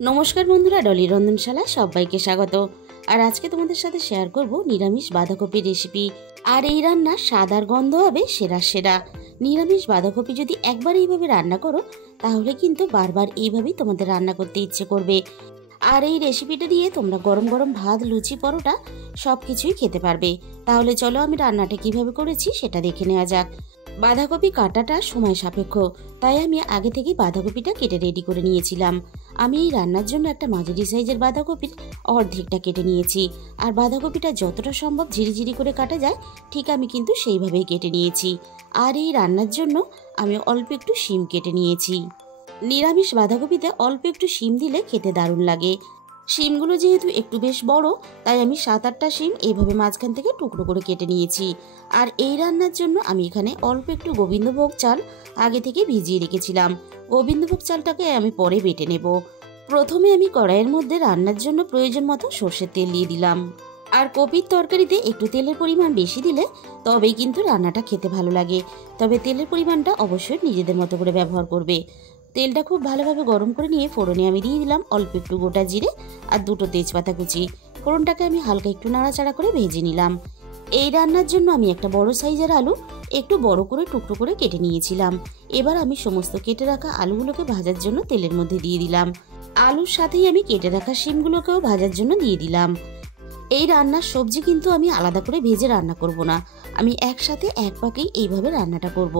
নমস্কার বন্ধুরা, ডলি রন্ধনশালা সবাইকে স্বাগত। আর আজকে তোমাদের সাথে শেয়ার করব নিরামিষ বাঁধাকপির রেসিপি। আর এই রান্নার স্বাদ আর গন্ধ হবে সেরা সেরা। নিরামিষ বাঁধাকপি যদি একবার এইভাবে রান্না করো তাহলে কিন্তু বারবার এইভাবেই তোমাদের রান্না করতে ইচ্ছে করবে। আর এই রেসিপিটা দিয়ে তোমরা গরম গরম ভাত, লুচি, পরোটা সব কিছুই খেতে পারবে। তাহলে চলো আমি রান্নাটা কিভাবে করেছি সেটা দেখে নেওয়া যাক। বাঁধাকপি কাটাটা সময় সাপেক্ষ, তাই আমি আগে থেকেই বাঁধাকপিটা কেটে রেডি করে নিয়েছিলাম। আমি এই রান্নার জন্য একটা মাঝারি সাইজের বাঁধাকপির অর্ধেকটা কেটে নিয়েছি। আর বাঁধাকপিটা যতটা সম্ভব ঝিরিঝিরি করে কাটা যায় ঠিক আমি কিন্তু সেইভাবেই কেটে নিয়েছি। আর এই রান্নার জন্য আমি অল্প একটু শিম কেটে নিয়েছি। নিরামিষ বাঁধাকপিতে অল্প একটু শিম দিলে খেতে দারুণ লাগে। শিমগুলো যেহেতু একটু বেশ বড়, তাই আমি 7-8টা শিম এইভাবে মাঝখান থেকে টুকরো করে কেটে নিয়েছি। আর এই রান্নার জন্য আমি এখানে অল্প একটু গোবিন্দভোগ চাল আগে থেকে ভিজিয়ে রেখেছিলাম। গোবিন্দভোগ চালটাকে আমি পরে বেটে নেব। প্রথমে আমি কড়াইয়ের মধ্যে রান্নার জন্য প্রয়োজন মতো সর্ষের তেল দিয়ে দিলাম। আর কপির তরকারিতে একটু তেলের পরিমাণ বেশি দিলে তবেই কিন্তু রান্নাটা খেতে ভালো লাগে। তবে তেলের পরিমাণটা অবশ্যই নিজেদের মতো করে ব্যবহার করবে। তেলটা খুব ভালোভাবে গরম করে নিয়ে ফোড়নে আমি দিয়ে দিলাম অল্প একটু গোটা জিরে আর 2টো তেজপাতা কুচি। ফোড়নটাকে আমি হালকা একটু নাড়াচাড়া করে ভেজে নিলাম। এই রান্নার জন্য আমি একটা বড় সাইজের আলু একটু বড় করে টুকরো করে কেটে নিয়েছিলাম। এবার আমি সমস্ত কেটে রাখা আলুগুলোকে ভাজার জন্য তেলের মধ্যে দিয়ে দিলাম। আলুর সাথেই আমি কেটে রাখা শিমগুলোকেও ভাজার জন্য দিয়ে দিলাম। এই রান্নার সবজি কিন্তু আমি আলাদা করে ভেজে রান্না করব না, আমি একসাথে এক পাকেই এইভাবে রান্নাটা করব।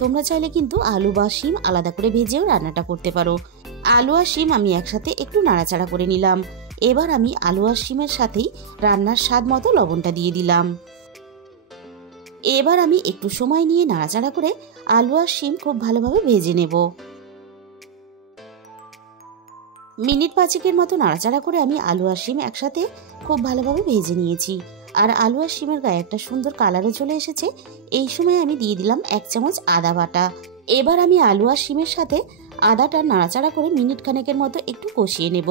তোমরা চাইলে কিন্তু আলু বা শিম আলাদা করে ভেজেও রান্নাটা করতে পারো। আলু আর শিম আমি একসাথে একটু নাড়াচাড়া করে নিলাম। এবার আমি আলু আর শিমের সাথেই রান্নার স্বাদ মতো লবণটা দিয়ে দিলাম। এবার আমি একটু সময় নিয়ে নাড়াচাড়া করে আলু আর শিম খুব ভালোভাবে ভেজে নেব। মিনিট 5-এর মতো নাড়াচাড়া করে আমি আলু আর শিম একসাথে খুব ভালোভাবে ভেজে নিয়েছি। আর আলু আর শিমের গায়ে একটা সুন্দর কালারও চলে এসেছে। এই সময় আমি দিয়ে দিলাম 1 চামচ আদা বাটা। এবার আমি আলু আর শিমের সাথে আদাটা নাড়াচাড়া করে মিনিট খানেকের মতো একটু কষিয়ে নেব,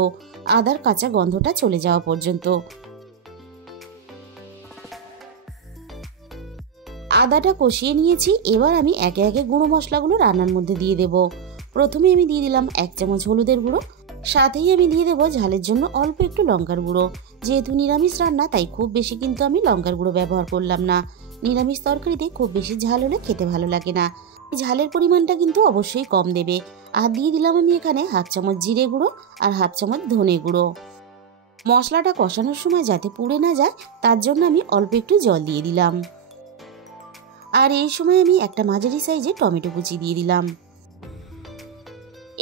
আদার কাঁচা গন্ধটা চলে যাওয়া পর্যন্ত। আদাটা কষিয়ে নিয়েছি। এবার আমি একে একে গুঁড়ো মশলাগুলো রান্নার মধ্যে দিয়ে দেব। প্রথমে আমি দিয়ে দিলাম 1 চামচ হলুদের গুঁড়ো, সাথেই আমি দিয়ে দেবো ঝালের জন্য অল্প একটু লঙ্কার গুঁড়ো। যেহেতু নিরামিষ রান্না তাই খুব বেশি কিন্তু আমি লঙ্কার গুঁড়ো ব্যবহার করলাম না। নিরামিষ তরকারিতে খুব বেশি ঝাল হলে খেতে ভালো লাগে না, ঝালের পরিমাণটা কিন্তু অবশ্যই কম দেবে। আর দিয়ে দিলাম আমি এখানে 1/2 চামচ জিরে গুঁড়ো আর 1/2 চামচ ধনে গুঁড়ো। মশলাটা কষানোর সময় যাতে পুড়ে না যায় তার জন্য আমি অল্প একটু জল দিয়ে দিলাম। আর এই সময় আমি একটা মাঝারি সাইজে টমেটো কুচি দিয়ে দিলাম।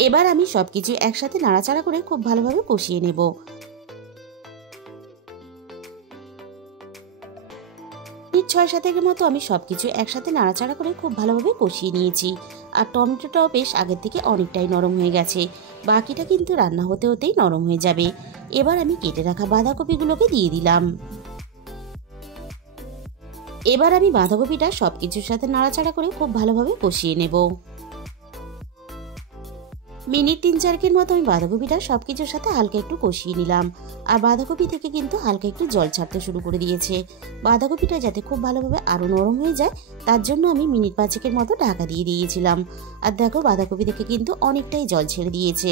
এবার আমি সবকিছু একসাথে নাড়াচাড়া করে খুব ভালোভাবে কষিয়ে নেব। মিনিট 6-7 মতো আমি সবকিছু একসাথে নাড়াচাড়া করে খুব ভালোভাবে কষিয়ে নিয়েছি। আর টমেটোটাও বেশ আগের থেকে অনেকটাই নরম হয়ে গেছে, বাকিটা কিন্তু রান্না হতে হতেই নরম হয়ে যাবে। এবার আমি কেটে রাখা বাঁধাকপিগুলোকে দিয়ে দিলাম। এবার আমি বাঁধাকপিটা সবকিছুর সাথে নাড়াচাড়া করে খুব ভালোভাবে কষিয়ে নেব। মিনিট 3-4 মতো আমি বাঁধাকপিটা সবকিছুর সাথে হালকা একটু কষিয়ে নিলাম। আর বাঁধাকপি থেকে কিন্তু হালকা একটু জল ছাড়তে শুরু করে দিয়েছে। বাঁধাকপিটা যাতে খুব ভালোভাবে আরো নরম হয়ে যায় তার জন্য আমি মিনিট 5-এর মতো ঢাকা দিয়ে দিয়েছিলাম। আর দেখো বাঁধাকপি থেকে কিন্তু অনেকটাই জল ছেড়ে দিয়েছে।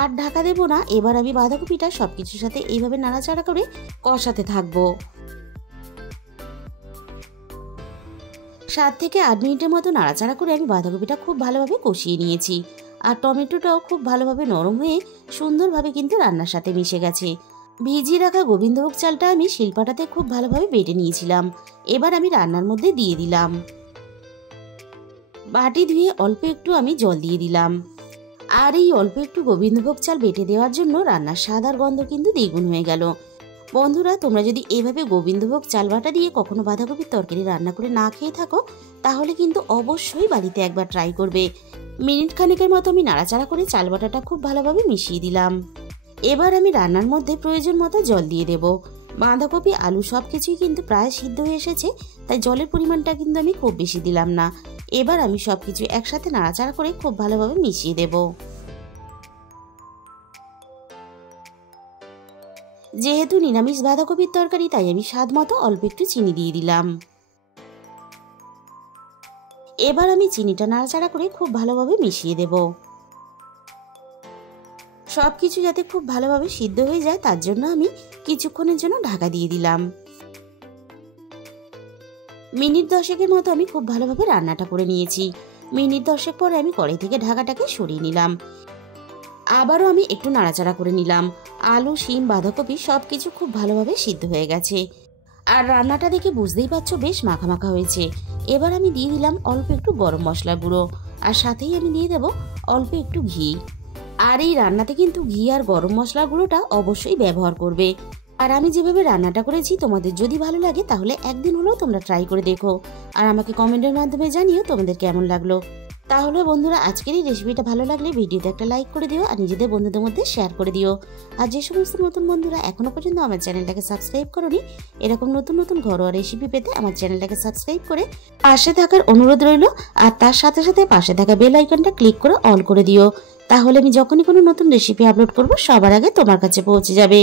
আর ঢাকা দেবো না, এবার আমি বাঁধাকপিটা সবকিছুর সাথে এইভাবে নাড়াচাড়া করে কষাতে থাকবো। 7-8 মিনিটের মতো নাড়াচাড়া করে আমি বাঁধাকপিটা খুব ভালোভাবে কষিয়ে নিয়েছি। আর টমেটোটাও খুব ভালোভাবে নরম হয়ে সুন্দরভাবে কিন্তু রান্নার সাথে মিশে গেছে। ভিজিয়ে রাখা গোবিন্দভোগ চালটা আমি শিলপাটাতে খুব ভালোভাবে বেটে নিয়েছিলাম। এবার আমি রান্নার মধ্যে দিয়ে দিলাম। বাটি ধুয়ে অল্প একটু আমি জল দিয়ে দিলাম। আর এই অল্প একটু গোবিন্দভোগ চাল বেটে দেওয়ার জন্য রান্নার স্বাদ আর গন্ধ কিন্তু দ্বিগুণ হয়ে গেল। বন্ধুরা, তোমরা যদি এভাবে গোবিন্দভোগ চাল বাটা দিয়ে কখনো বাঁধাকপির তরকারি রান্না করে না খেয়ে থাকো তাহলে কিন্তু অবশ্যই বাড়িতে একবার ট্রাই করবে। মিনিট খানেকের মতো আমি নাড়াচাড়া করে চাল বাটাটা খুব ভালোভাবে মিশিয়ে দিলাম। এবার আমি রান্নার মধ্যে প্রয়োজন মতো জল দিয়ে দেব। বাঁধাকপি, আলু সবকিছুই কিন্তু প্রায় সিদ্ধ হয়ে এসেছে, তাই জলের পরিমাণটা কিন্তু আমি খুব বেশি দিলাম না। এবার আমি সবকিছু একসাথে নাড়াচাড়া করে খুব ভালোভাবে মিশিয়ে দেব। যেহেতু নিরামিষ বাঁধাকপির তরকারি তাই আমি স্বাদ মতো অল্প একটু চিনি দিয়ে দিলাম। এবার আমি চিনিটা নাড়াচাড়া করে খুব ভালোভাবে মিশিয়ে দেব। সব কিছু যাতে খুব ভালোভাবে সিদ্ধ হয়ে যায় তার জন্য আমি কিছুক্ষণের জন্য ঢাকা দিয়ে দিলাম। মিনিট 10-এর মতো আমি খুব ভালোভাবে রান্নাটা করে নিয়েছি। মিনিট 10 পরে আমি কড়াই থেকে ঢাকাটাকে সরিয়ে নিলাম। আবারও আমি একটু নাড়াচাড়া করে নিলাম। আলু, শিম, বাঁধাকপি সব কিছু খুব ভালোভাবে সিদ্ধ হয়ে গেছে। আর রান্নাটা দেখে বুঝতেই পারছো বেশ মাখা মাখা হয়েছে। এবার আমি দিয়ে দিলাম অল্প একটু গরম মশলা গুঁড়ো, আর সাথেই আমি দিয়ে দেবো অল্প একটু ঘি। আর এই রান্নাতে কিন্তু ঘি আর গরম মশলা গুঁড়োটা অবশ্যই ব্যবহার করবে। আর আমি যেভাবে রান্নাটা করেছি তোমাদের যদি ভালো লাগে তাহলে একদিন হলেও তোমরা ট্রাই করে দেখো, আর আমাকে কমেন্টের মাধ্যমে জানিও তোমাদের কেমন লাগলো। তাহলে বন্ধুরা, আজকের এই রেসিপিটা ভালো লাগলে ভিডিওতে একটা লাইক করে দিও আর নিজেদের বন্ধুদের মধ্যে শেয়ার করে দিও। আর যে সমস্ত নতুন বন্ধুরা এখনো পর্যন্ত আমার চ্যানেলটাকে সাবস্ক্রাইব করোনি, এরকম নতুন নতুন ঘরোয়া রেসিপি পেতে আমার চ্যানেলটাকে সাবস্ক্রাইব করে পাশে থাকার অনুরোধ রইল। আর তার সাথে সাথে পাশে থাকা বেল আইকনটা ক্লিক করে অল করে দিও, তাহলে আমি যখনই কোনো নতুন রেসিপি আপলোড করব সবার আগে তোমার কাছে পৌঁছে যাবে।